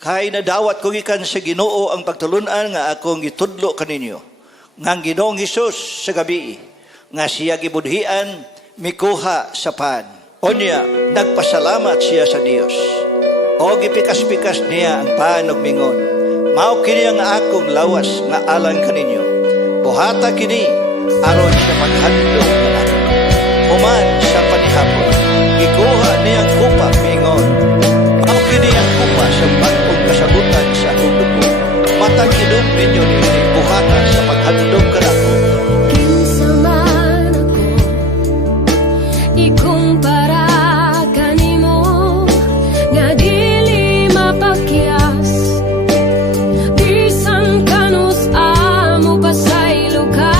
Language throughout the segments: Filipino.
Kay nadawat ko gikan sa Ginoo ang pagtulunan nga akong gitudlo kaninyo. Nga ang Ginoong Hesus sa gabi, nga siya gibudhian, mikuha sa pan. Onya, nagpasalamat siya sa Dios. O gipikas-pikas niya ang pan ug mingon. Mao kini ang akong lawas nga alang kaninyo. Buhata kini aron sa paghandog nga nato. Human sa panihapon, gikuha niyang kupa mingon. Mao kini ang kupa sa bagong kasabutan sa akong dugo. Matang inom ninyo ni buhata sa paghandog nga nato. Kinsa man ako, ikumpara kanimo, nga dili mapakyas. Bisan kanus amo pasaylo ka.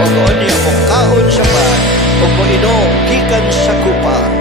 o unya mo kaon sa pan o mo inom gikan sa kupa.